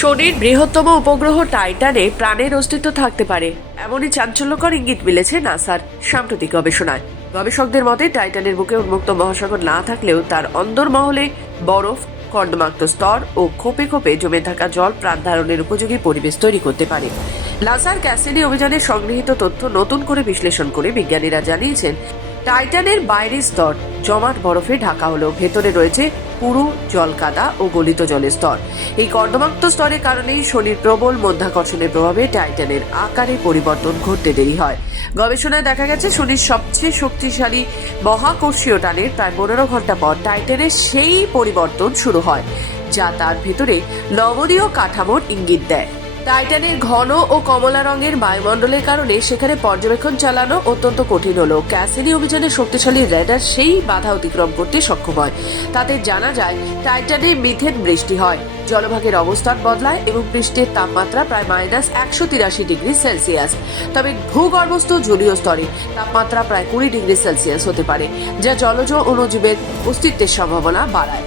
শনির বৃহত্তম উপগ্রহ টাইটানে প্রাণের অস্তিত্ব থাকতে পারে এমনই চাঞ্চল্যকর ইঙ্গিত মিলেছে নাসার সাম্প্রতিক গবেষণায়। গবেষকদের মতে টাইটানের বুকে উন্মুক্ত মহাসাগর না থাকলেও তার অন্দরমহলে বরফ, কর্দমাক্ত স্তর ও খোপে খোপে জমে থাকা জল প্রাণ ধারণের উপযোগী পরিবেশ তৈরি করতে পারে। নাসার ক্যাসিডি অভিযানে সংগৃহীত তথ্য নতুন করে বিশ্লেষণ করে বিজ্ঞানীরা জানিয়েছেন, টাইটানের বাইরের স্তর জমাট বরফে ঢাকা হলেও ভেতরে রয়েছে পুরো জলকাদা ও গলিত জলের স্তর। এই কর্দমাক্ত স্তরের কারণেই শনির প্রবল মধ্যাকর্ষণের প্রভাবে টাইটানের আকারে পরিবর্তন ঘটতে দেরি হয়। গবেষণায় দেখা গেছে, শনির সবচেয়ে শক্তিশালী মহাকর্ষীয় টানের প্রায় 15 ঘন্টা পর টাইটানের সেই পরিবর্তন শুরু হয়, যা তার ভেতরে নমনীয় কাঠামোর ইঙ্গিত দেয়। টাইটানের ঘন ও কমলা রঙের বায়ুমণ্ডলের কারণে সেখানে পর্যবেক্ষণ চালানো অত্যন্ত কঠিন হলেও ক্যাসিডি অভিযানের শক্তিশালী রেডার সেই বাধা অতিক্রম করতে সক্ষম হয়। তাতে জানা যায় টাইটানে মিথেন বৃষ্টি হয়, জলভাগের অবস্থান বদলায় এবং পৃষ্ঠের তাপমাত্রা প্রায় -183°C। তবে ভূগর্ভস্থ জলীয় স্তরে তাপমাত্রা প্রায় 20°C হতে পারে, যা জলজ অণুজীবের অস্তিত্বের সম্ভাবনা বাড়ায়।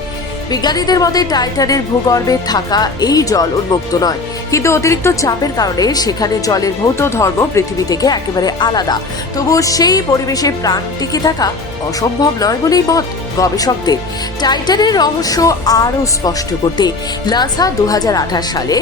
বিজ্ঞানীদের মতে টাইটানের ভূগর্ভে থাকা এই জল উন্মুক্ত নয়, কিন্তু অতিরিক্ত চাপের কারণে সেখানে জলের ভৌত ধর্ম পৃথিবী থেকে একেবারে আলাদা। তবুও সেই পরিবেশে প্রাণ টিকে থাকা অসম্ভব নয় বলেই মত গবেষকদের। টাইটানের রহস্য আরও স্পষ্ট করতে নাসা 2028 সালে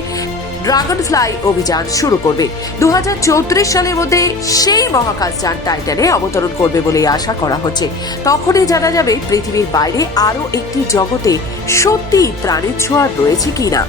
ড্রাগন ফ্লাই অভিযান শুরু করবে। 2034 সালের মধ্যে সেই মহাকাশযান টাইটানে অবতরণ করবে বলে আশা করা হচ্ছে। তখনই জানা যাবে পৃথিবীর বাইরে আরও একটি জগতে সত্যি প্রাণের ছোঁয়া রয়েছে কিনা।